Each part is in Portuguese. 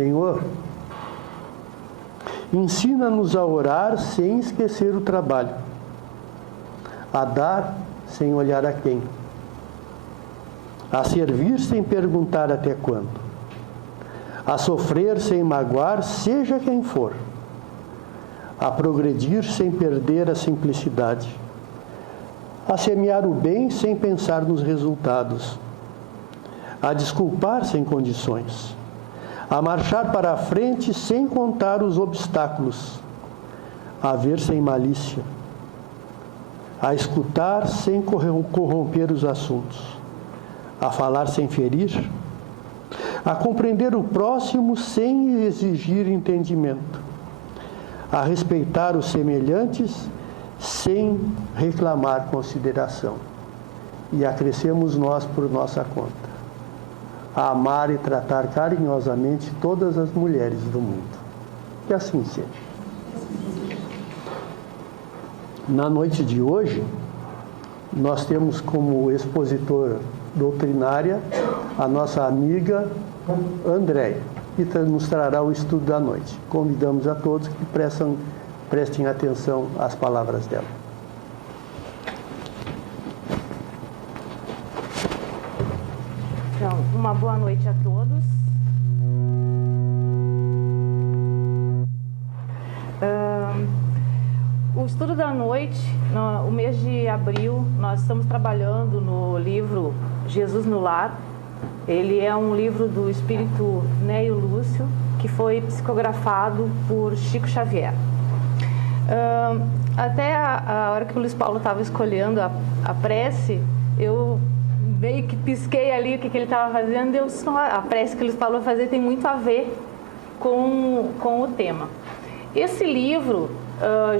Senhor, ensina-nos a orar sem esquecer o trabalho, a dar sem olhar a quem, a servir sem perguntar até quando, a sofrer sem magoar, seja quem for, a progredir sem perder a simplicidade, a semear o bem sem pensar nos resultados, a desculpar sem condições, a marchar para a frente sem contar os obstáculos, a ver sem malícia, a escutar sem corromper os assuntos, a falar sem ferir, a compreender o próximo sem exigir entendimento, a respeitar os semelhantes sem reclamar consideração, e a crescemos nós por nossa conta, a amar e tratar carinhosamente todas as mulheres do mundo. Que assim seja. Na noite de hoje, nós temos como expositora doutrinária a nossa amiga Andréia, que nos trará o estudo da noite. Convidamos a todos que prestem atenção às palavras dela. Então, uma boa noite a todos. O estudo da noite, no mês de abril, nós estamos trabalhando no livro Jesus no Lar. Ele é um livro do espírito Neio Lúcio, que foi psicografado por Chico Xavier. Até a hora que o Luiz Paulo estava escolhendo a prece, eu meio que pisquei ali o que ele estava fazendo. A prece que o Luiz Paulo vai fazer tem muito a ver com o tema. Esse livro,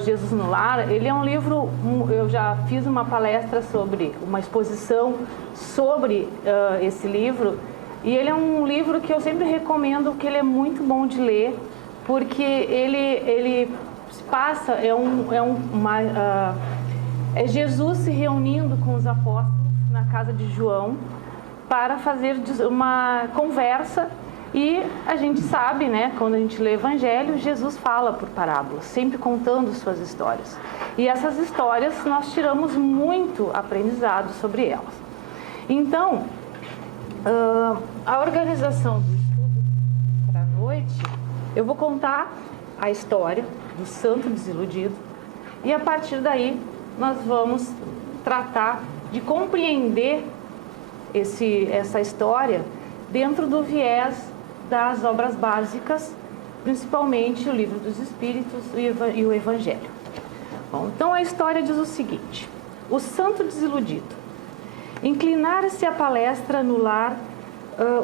Jesus no Lar, ele é um livro, eu já fiz uma palestra sobre, uma exposição sobre esse livro, e ele é um livro que eu sempre recomendo, que ele é muito bom de ler, porque ele passa, é Jesus se reunindo com os apóstolos na casa de João para fazer uma conversa. E a gente sabe, né, quando a gente lê o Evangelho, Jesus fala por parábolas, sempre contando suas histórias. E essas histórias nós tiramos muito aprendizado sobre elas. Então, a organização do estudo para a noite, eu vou contar a história do santo desiludido, e a partir daí nós vamos tratar de compreender essa história dentro do viés das obras básicas, principalmente o Livro dos Espíritos e o Evangelho. Bom, então a história diz o seguinte: o santo desiludido. Inclinara-se a palestra no lar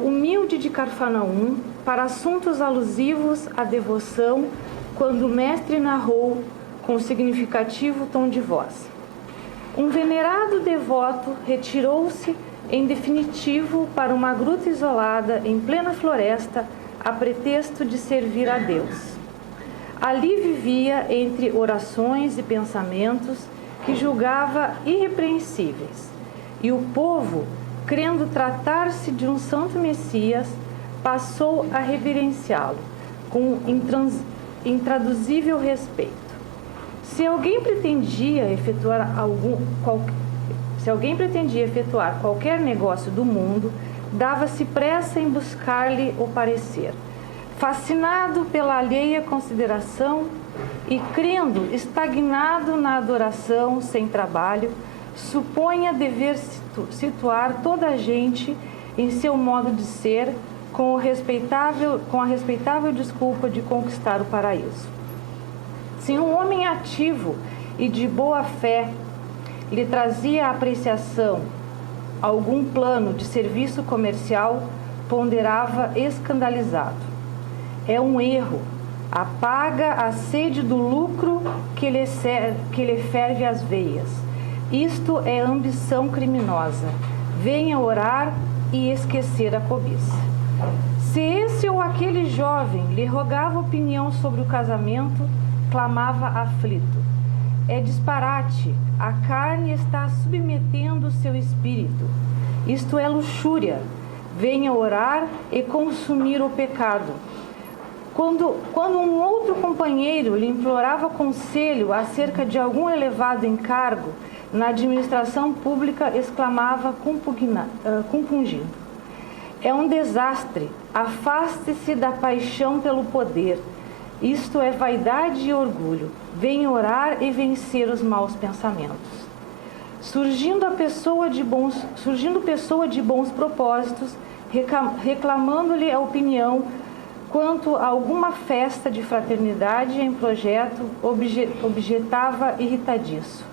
humilde de Carfanaum para assuntos alusivos à devoção, quando o mestre narrou com significativo tom de voz. Um venerado devoto retirou-se em definitivo para uma gruta isolada em plena floresta, a pretexto de servir a Deus. Ali vivia entre orações e pensamentos que julgava irrepreensíveis, e o povo, crendo tratar-se de um santo Messias, passou a reverenciá-lo com intraduzível respeito. Se alguém pretendia efetuar qualquer negócio do mundo, dava-se pressa em buscar-lhe o parecer. Fascinado pela alheia consideração e crendo estagnado na adoração sem trabalho, suponha dever situar toda a gente em seu modo de ser, com a respeitável desculpa de conquistar o paraíso. Se um homem ativo e de boa fé lhe trazia a apreciação algum plano de serviço comercial, ponderava escandalizado. É um erro, apaga a sede do lucro que lhe ferve as veias. Isto é ambição criminosa. Venha orar e esquecer a cobiça. Se esse ou aquele jovem lhe rogava opinião sobre o casamento, clamava aflito: é disparate, a carne está submetendo o seu espírito. Isto é luxúria. Venha orar e consumir o pecado. Quando um outro companheiro lhe implorava conselho acerca de algum elevado encargo na administração pública, exclamava compungindo: é um desastre, afaste-se da paixão pelo poder. Isto é vaidade e orgulho. Venha orar e vencer os maus pensamentos. Surgindo pessoa de bons propósitos, reclamando-lhe a opinião quanto a alguma festa de fraternidade em projeto, objetava irritadiço: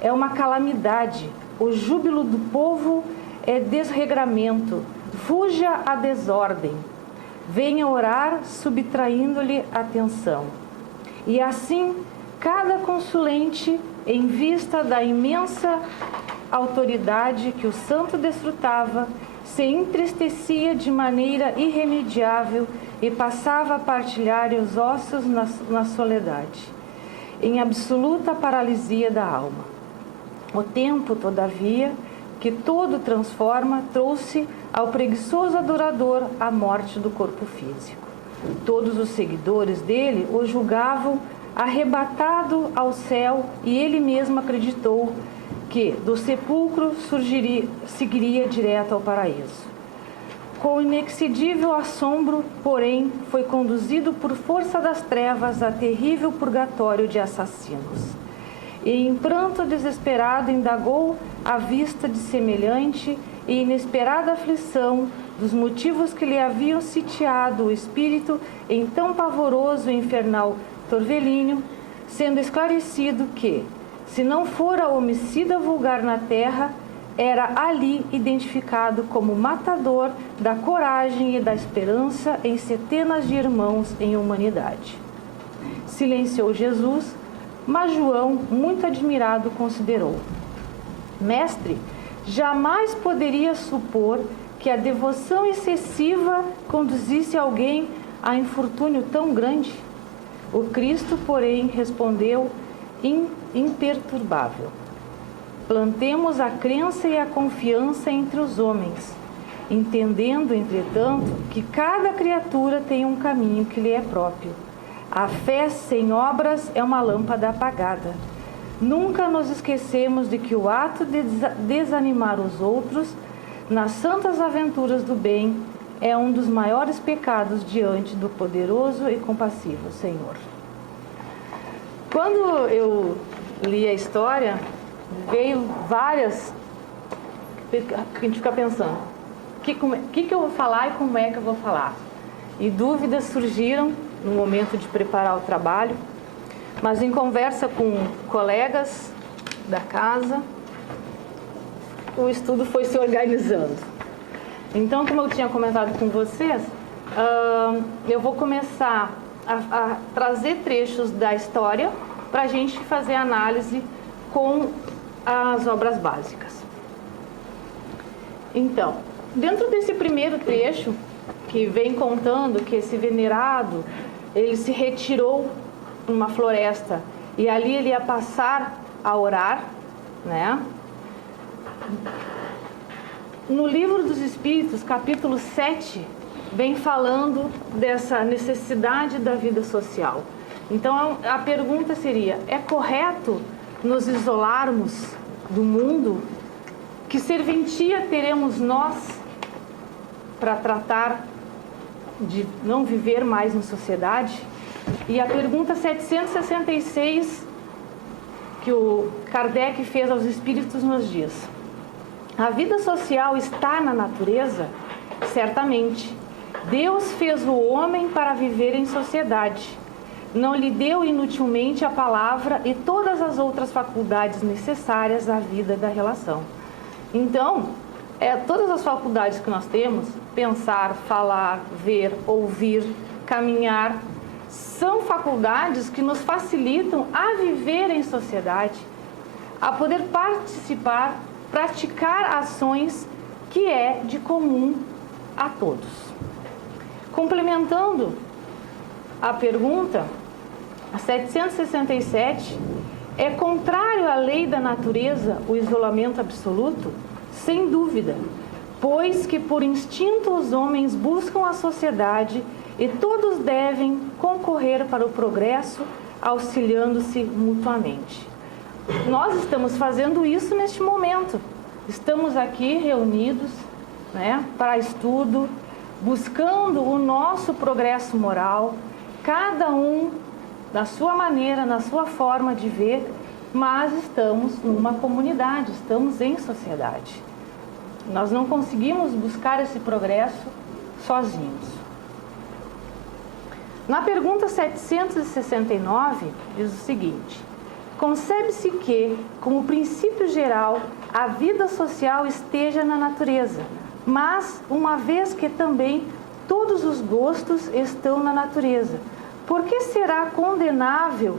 é uma calamidade, o júbilo do povo é desregramento, fuja a desordem. Venha orar, subtraindo-lhe atenção. E assim, cada consulente, em vista da imensa autoridade que o santo desfrutava, se entristecia de maneira irremediável e passava a partilhar os ossos na soledade, em absoluta paralisia da alma. O tempo, todavia, que todo transforma, trouxe ao preguiçoso adorador a morte do corpo físico. Todos os seguidores dele o julgavam arrebatado ao céu, e ele mesmo acreditou que do sepulcro seguiria direto ao paraíso. Com inexcedível assombro, porém, foi conduzido por força das trevas a terrível purgatório de assassinos. E em pranto desesperado indagou à vista de semelhante e inesperada aflição dos motivos que lhe haviam sitiado o espírito em tão pavoroso e infernal torvelínio, sendo esclarecido que, se não fora homicida vulgar na terra, era ali identificado como matador da coragem e da esperança em centenas de irmãos em humanidade. Silenciou Jesus, mas João, muito admirado, considerou: Mestre, jamais poderia supor que a devoção excessiva conduzisse alguém a infortúnio tão grande. O Cristo, porém, respondeu imperturbável: plantemos a crença e a confiança entre os homens, entendendo, entretanto, que cada criatura tem um caminho que lhe é próprio. A fé sem obras é uma lâmpada apagada. Nunca nos esquecemos de que o ato de desanimar os outros nas santas aventuras do bem é um dos maiores pecados diante do poderoso e compassivo Senhor. Quando eu li a história, veio várias que a gente fica pensando: o que eu vou falar e como é que eu vou falar? E dúvidas surgiram no momento de preparar o trabalho, mas em conversa com colegas da casa, o estudo foi se organizando. Então, como eu tinha comentado com vocês, eu vou começar a trazer trechos da história para a gente fazer análise com as obras básicas. Então, dentro desse primeiro trecho, que vem contando que esse venerado, ele se retirou para uma floresta e ali ele ia passar a orar, né? No Livro dos Espíritos, capítulo 7, vem falando dessa necessidade da vida social. Então, a pergunta seria: é correto nos isolarmos do mundo? Que serventia teremos nós para tratar de não viver mais em sociedade? E a pergunta 766 que o Kardec fez aos espíritos nos diz: a vida social está na natureza? Certamente. Deus fez o homem para viver em sociedade. Não lhe deu inutilmente a palavra e todas as outras faculdades necessárias à vida da relação. Então, todas as faculdades que nós temos, pensar, falar, ver, ouvir, caminhar, são faculdades que nos facilitam a viver em sociedade, a poder participar, praticar ações que é de comum a todos. Complementando a pergunta, a 767, é contrário à lei da natureza o isolamento absoluto? Sem dúvida, pois que por instinto os homens buscam a sociedade e todos devem concorrer para o progresso, auxiliando-se mutuamente. Nós estamos fazendo isso neste momento. Estamos aqui reunidos, né, para estudo, buscando o nosso progresso moral, cada um na sua maneira, na sua forma de ver, mas estamos numa comunidade, estamos em sociedade. Nós não conseguimos buscar esse progresso sozinhos. Na pergunta 769, diz o seguinte: concebe-se que, como princípio geral, a vida social esteja na natureza, mas uma vez que também todos os gostos estão na natureza, por que será condenável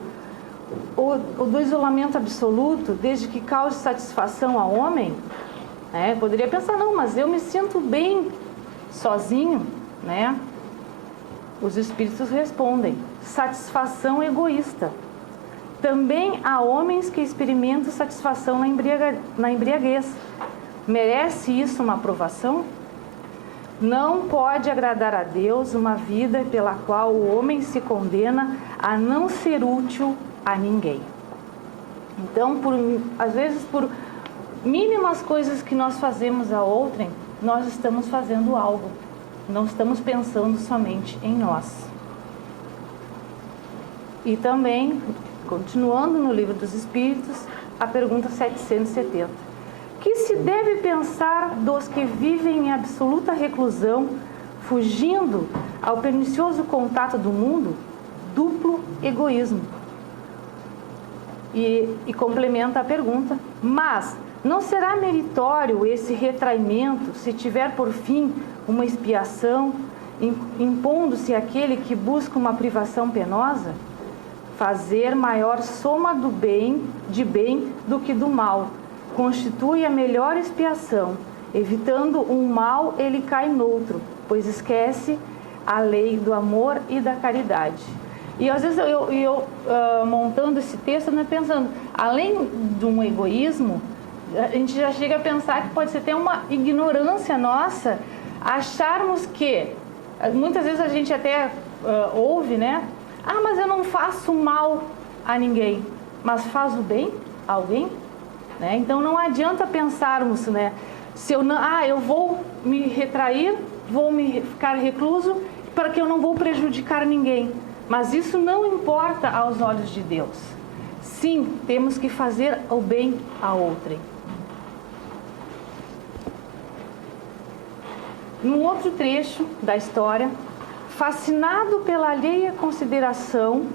o do isolamento absoluto, desde que cause satisfação ao homem? Poderia pensar, não, mas eu me sinto bem sozinho, né? Os espíritos respondem: satisfação egoísta. Também há homens que experimentam satisfação na embriaguez. Merece isso uma aprovação? Não pode agradar a Deus uma vida pela qual o homem se condena a não ser útil a ninguém. Então, às vezes, por mínimas coisas que nós fazemos a outrem, nós estamos fazendo algo. Não estamos pensando somente em nós. E também, continuando no Livro dos Espíritos, a pergunta 770. Que se deve pensar dos que vivem em absoluta reclusão, fugindo ao pernicioso contato do mundo? Duplo egoísmo. E complementa a pergunta: mas não será meritório esse retraimento se tiver por fim uma expiação, impondo-se àquele que busca uma privação penosa? Fazer maior soma de bem do que do mal constitui a melhor expiação. Evitando um mal, ele cai noutro, pois esquece a lei do amor e da caridade. E às vezes eu montando esse texto, né, pensando, além de um egoísmo, a gente já chega a pensar que pode ser até uma ignorância nossa, acharmos que, muitas vezes a gente até ouve, né? Ah, mas eu não faço mal a ninguém, mas faz o bem a alguém? Né? Então não adianta pensarmos, né? Se eu não, eu vou me retrair, vou me ficar recluso, para que eu não vou prejudicar ninguém. Mas isso não importa aos olhos de Deus. Sim, temos que fazer o bem a outrem. Num outro trecho da história, fascinado pela alheia consideração,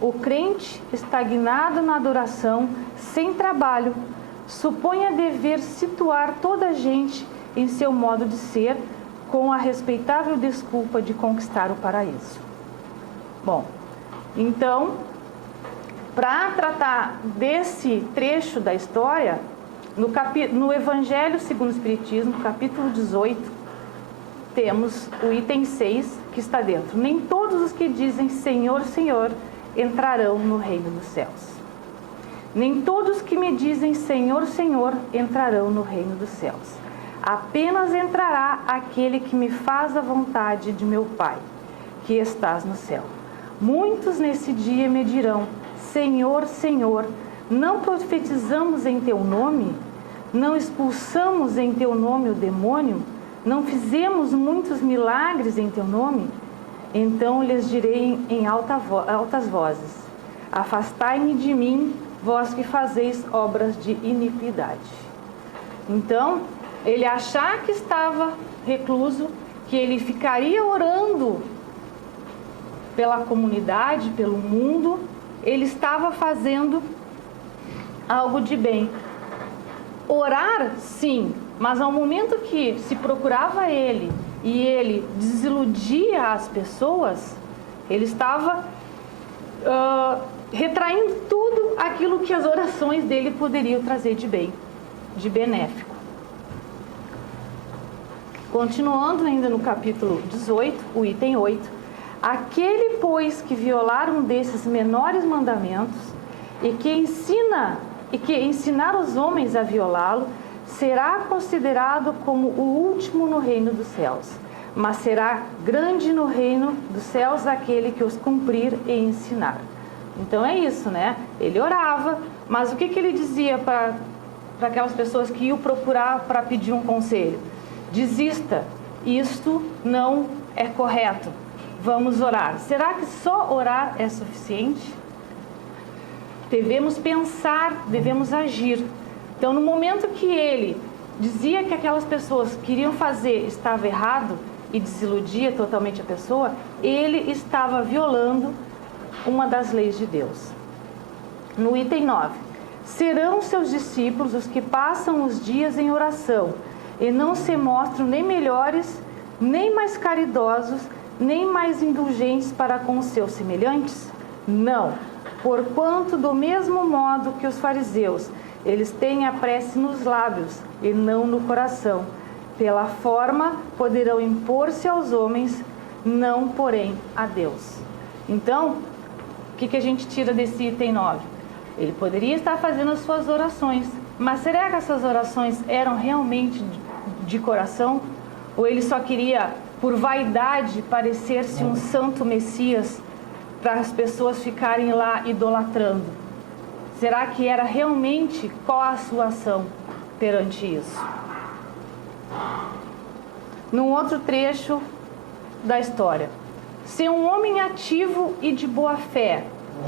o crente, estagnado na adoração, sem trabalho, supõe a dever situar toda a gente em seu modo de ser, com a respeitável desculpa de conquistar o paraíso. Bom, então, para tratar desse trecho da história, no Evangelho segundo o Espiritismo, capítulo 18, temos o item 6, que está dentro. Nem todos os que dizem Senhor, Senhor, entrarão no reino dos céus. Nem todos que me dizem Senhor, Senhor, entrarão no reino dos céus. Apenas entrará aquele que me faz a vontade de meu Pai, que estás no céu. Muitos nesse dia me dirão, Senhor, Senhor, não profetizamos em teu nome? Não expulsamos em teu nome o demônio? Não fizemos muitos milagres em teu nome? Então lhes direi em altas vozes, afastai-me de mim, vós que fazeis obras de iniquidade. Então, ele achar que estava recluso, que ele ficaria orando pela comunidade, pelo mundo, ele estava fazendo algo de bem. Orar, sim, mas ao momento que se procurava ele e ele desiludia as pessoas, ele estava retraindo tudo aquilo que as orações dele poderiam trazer de bem, de benéfico. Continuando ainda no capítulo 18, o item 8, aquele, pois, que violar um desses menores mandamentos e que ensinar os homens a violá-lo, será considerado como o último no reino dos céus. mas será grande no reino dos céus aquele que os cumprir e ensinar. Então é isso, né? Ele orava, mas o que ele dizia para aquelas pessoas que iam procurar para pedir um conselho? Desista, isto não é correto, vamos orar. Será que só orar é suficiente? Devemos pensar, devemos agir. Então, no momento que ele dizia que aquelas pessoas queriam fazer estava errado e desiludia totalmente a pessoa, ele estava violando uma das leis de Deus. No item 9, serão seus discípulos os que passam os dias em oração e não se mostram nem melhores, nem mais caridosos, nem mais indulgentes para com os seus semelhantes? Não, porquanto do mesmo modo que os fariseus, eles têm a prece nos lábios e não no coração. Pela forma poderão impor-se aos homens, não porém a Deus. Então, o que a gente tira desse item 9? Ele poderia estar fazendo as suas orações, mas será que essas orações eram realmente de coração? Ou ele só queria, por vaidade, parecer-se um santo Messias para as pessoas ficarem lá idolatrando? Será que era realmente qual a sua ação perante isso? Num outro trecho da história, ser um homem ativo e de boa fé,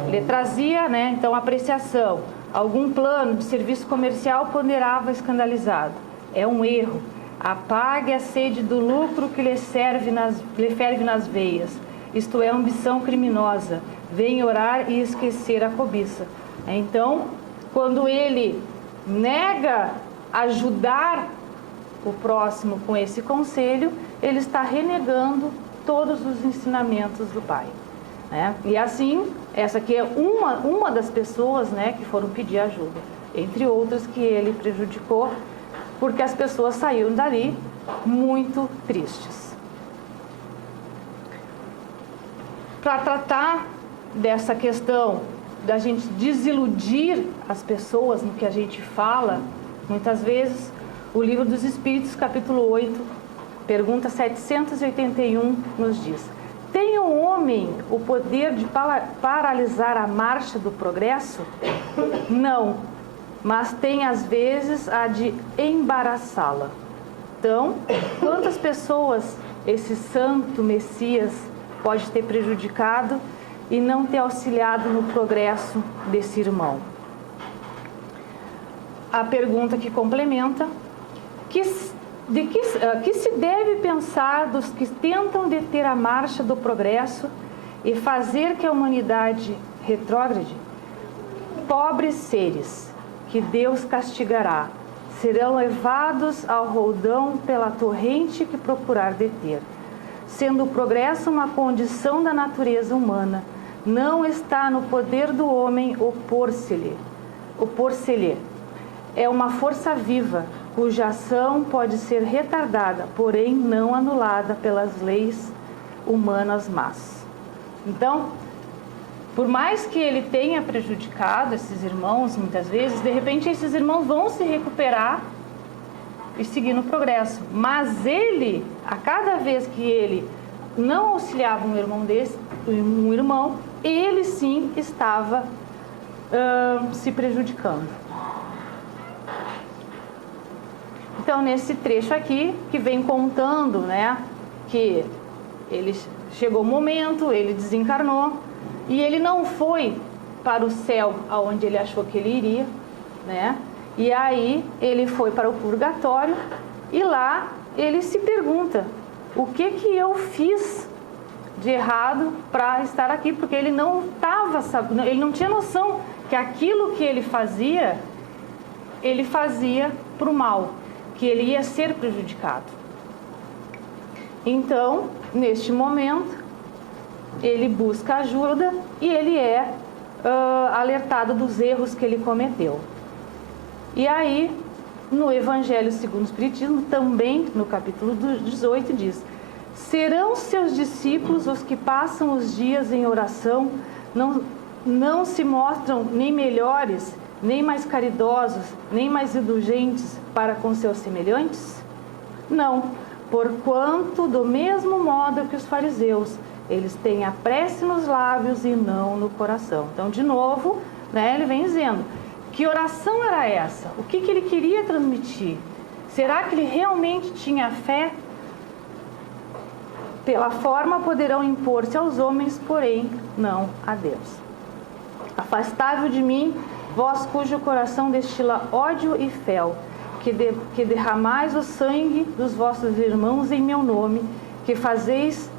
ele trazia, então, apreciação, algum plano de serviço comercial ponderava escandalizado. É um erro. Apague a sede do lucro que lhe ferve nas veias. Isto é ambição criminosa. Vem orar e esquecer a cobiça. Então, quando ele nega ajudar o próximo com esse conselho, ele está renegando todos os ensinamentos do Pai. E assim, essa aqui é uma das pessoas que foram pedir ajuda, entre outras que ele prejudicou, porque as pessoas saíram dali muito tristes. Para tratar dessa questão da gente desiludir as pessoas no que a gente fala, muitas vezes, o Livro dos Espíritos, capítulo 8, pergunta 781, nos diz: tem o homem o poder de paralisar a marcha do progresso? Não, mas tem às vezes a de embaraçá-la. Então, quantas pessoas esse santo Messias pode ter prejudicado e não ter auxiliado no progresso desse irmão? A pergunta que complementa: que se deve pensar dos que tentam deter a marcha do progresso e fazer que a humanidade retrógrade? Pobres seres, que Deus castigará, serão levados ao roldão pela torrente que procurar deter. Sendo o progresso uma condição da natureza humana, não está no poder do homem opor-se-lhe. É uma força viva, cuja ação pode ser retardada, porém não anulada pelas leis humanas más. Então, por mais que ele tenha prejudicado esses irmãos, muitas vezes, de repente esses irmãos vão se recuperar e seguir no progresso. Mas ele, a cada vez que ele não auxiliava um irmão, ele sim estava se prejudicando. Então, nesse trecho aqui, que vem contando, que ele chegou o momento, ele desencarnou, e ele não foi para o céu, aonde ele achou que ele iria, e aí ele foi para o purgatório, e lá ele se pergunta: o que eu fiz de errado para estar aqui? Porque ele não tinha noção que aquilo que ele fazia para o mal, que ele ia ser prejudicado. Então, neste momento, ele busca ajuda e ele é alertado dos erros que ele cometeu. E aí, no Evangelho segundo o Espiritismo, também no capítulo 18, diz: serão seus discípulos os que passam os dias em oração, não se mostram nem melhores, nem mais caridosos, nem mais indulgentes para com seus semelhantes? Não, porquanto, do mesmo modo que os fariseus, eles têm a prece nos lábios e não no coração. Então, de novo, né, ele vem dizendo, que oração era essa? O que ele queria transmitir? Será que ele realmente tinha fé? Pela forma poderão impor-se aos homens, porém não a Deus. Afastai-vos de mim, vós cujo coração destila ódio e fel, que derramais o sangue dos vossos irmãos em meu nome, que fazeis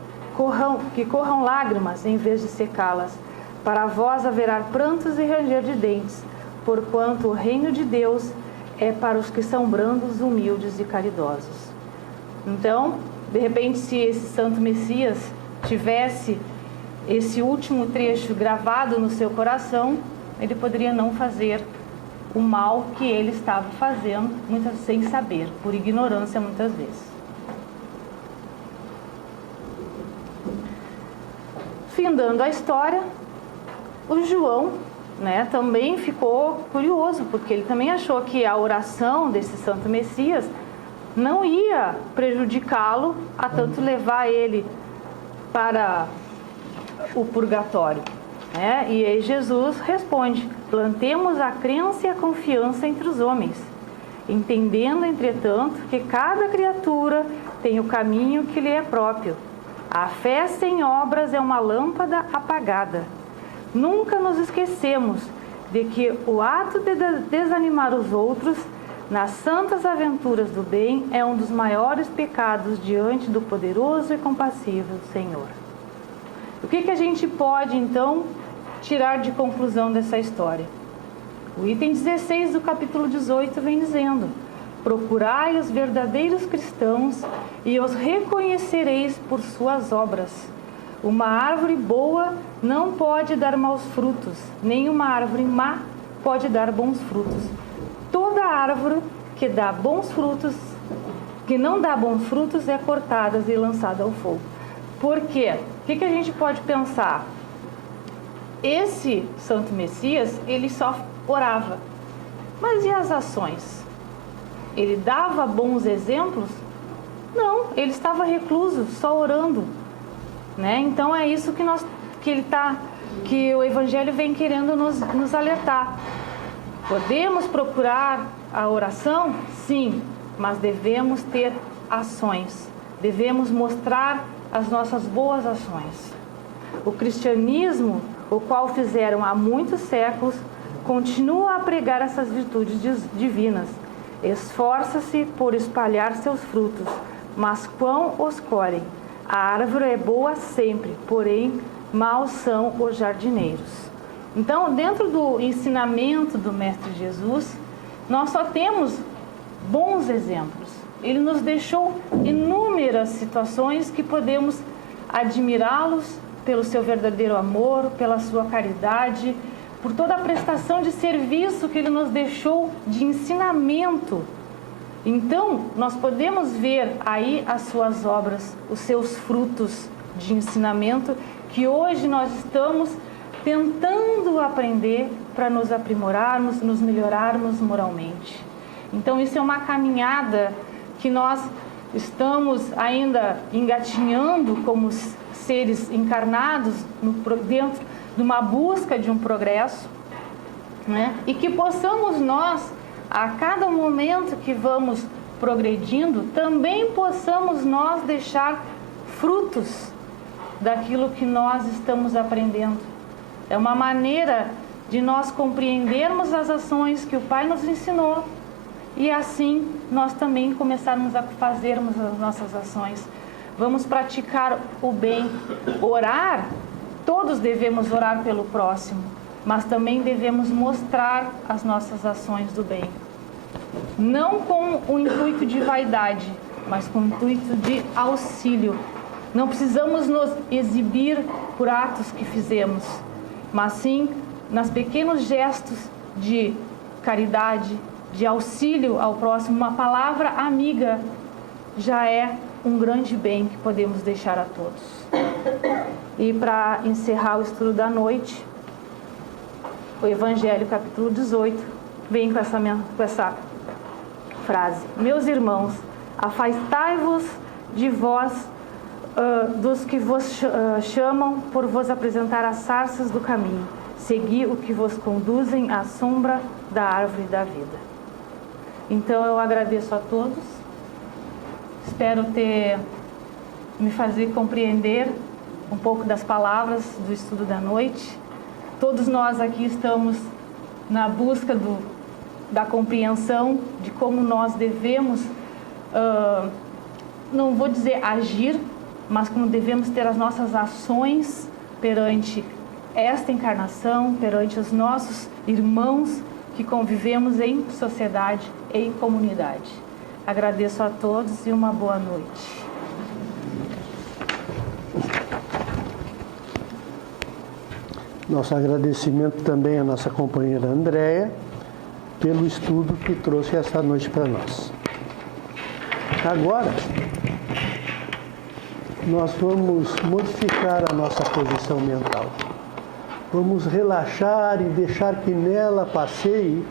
que corram lágrimas em vez de secá-las. Para vós haverá prantos e ranger de dentes, porquanto o reino de Deus é para os que são brandos, humildes e caridosos. Então, de repente, se esse Santo Messias tivesse esse último trecho gravado no seu coração, ele poderia não fazer o mal que ele estava fazendo, muitas sem saber, por ignorância muitas vezes. Findando a história, o João, né, também ficou curioso, porque ele também achou que a oração desse Santo Messias não ia prejudicá-lo a tanto levar ele para o purgatório. E aí Jesus responde: plantemos a crença e a confiança entre os homens, entendendo, entretanto, que cada criatura tem o caminho que lhe é próprio. A fé sem obras é uma lâmpada apagada. Nunca nos esquecemos de que o ato de desanimar os outros nas santas aventuras do bem é um dos maiores pecados diante do poderoso e compassivo Senhor. O que a gente pode, então, tirar de conclusão dessa história? O item 16 do capítulo 18 vem dizendo: procurai os verdadeiros cristãos e os reconhecereis por suas obras. Uma árvore boa não pode dar maus frutos, nem uma árvore má pode dar bons frutos. Toda árvore que dá bons frutos, que não dá bons frutos, é cortada e lançada ao fogo. Por quê? O que a gente pode pensar? Esse Santo Messias, ele só orava. Mas e as ações? Ele dava bons exemplos? Não, ele estava recluso, só orando. Então é isso que o Evangelho vem querendo nos alertar. Podemos procurar a oração? Sim, mas devemos ter ações. Devemos mostrar as nossas boas ações. O cristianismo, o qual fizeram há muitos séculos, continua a pregar essas virtudes divinas. Esforça-se por espalhar seus frutos, mas quão os colhem? A árvore é boa sempre, porém maus são os jardineiros. Então, dentro do ensinamento do Mestre Jesus, nós só temos bons exemplos. Ele nos deixou inúmeras situações que podemos admirá-los pelo seu verdadeiro amor, pela sua caridade, por toda a prestação de serviço que ele nos deixou de ensinamento. Então, nós podemos ver aí as suas obras, os seus frutos de ensinamento, que hoje nós estamos tentando aprender para nos aprimorarmos, nos melhorarmos moralmente. Então, isso é uma caminhada que nós estamos ainda engatinhando como seres encarnados dentro de uma busca de um progresso, e que possamos nós, a cada momento que vamos progredindo, também possamos nós deixar frutos daquilo que nós estamos aprendendo. É uma maneira de nós compreendermos as ações que o Pai nos ensinou e assim nós também começarmos a fazermos as nossas ações. Vamos praticar o bem. Orar, todos devemos orar pelo próximo, mas também devemos mostrar as nossas ações do bem. Não com o intuito de vaidade, mas com o intuito de auxílio. Não precisamos nos exibir por atos que fizemos, mas sim nos pequenos gestos de caridade, de auxílio ao próximo. Uma palavra amiga já é um grande bem que podemos deixar a todos. E para encerrar o estudo da noite, o Evangelho, capítulo 18, vem com essa frase: meus irmãos, afastai-vos de vós, dos que vos chamam, por vos apresentar as sarças do caminho. Segui o que vos conduzem à sombra da árvore da vida. Então eu agradeço a todos. Espero ter me fazer compreender um pouco das palavras do estudo da noite. Todos nós aqui estamos na busca da compreensão de como nós devemos, não vou dizer agir, mas como devemos ter as nossas ações perante esta encarnação, perante os nossos irmãos que convivemos em sociedade, em comunidade. Agradeço a todos e uma boa noite. Nosso agradecimento também à nossa companheira Andréia pelo estudo que trouxe esta noite para nós. Agora, nós vamos modificar a nossa posição mental. Vamos relaxar e deixar que nela passeie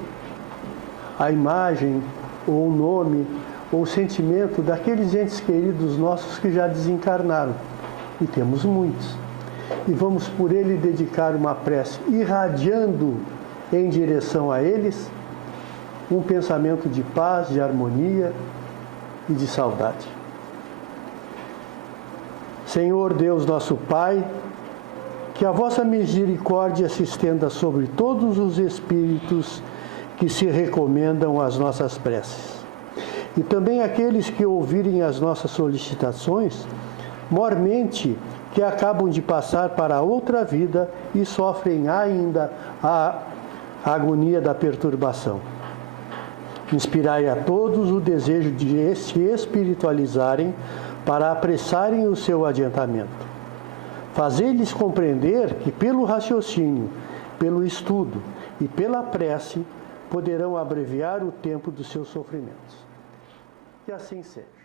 a imagem, ou o nome, ou o sentimento daqueles entes queridos nossos que já desencarnaram. E temos muitos. E vamos por ele dedicar uma prece, irradiando em direção a eles um pensamento de paz, de harmonia e de saudade. Senhor Deus nosso Pai, que a vossa misericórdia se estenda sobre todos os espíritos que se recomendam às nossas preces. E também aqueles que ouvirem as nossas solicitações, mormente que acabam de passar para outra vida e sofrem ainda a agonia da perturbação. Inspirai a todos o desejo de se espiritualizarem para apressarem o seu adiantamento. Fazei-lhes compreender que pelo raciocínio, pelo estudo e pela prece poderão abreviar o tempo dos seus sofrimentos. Que assim seja.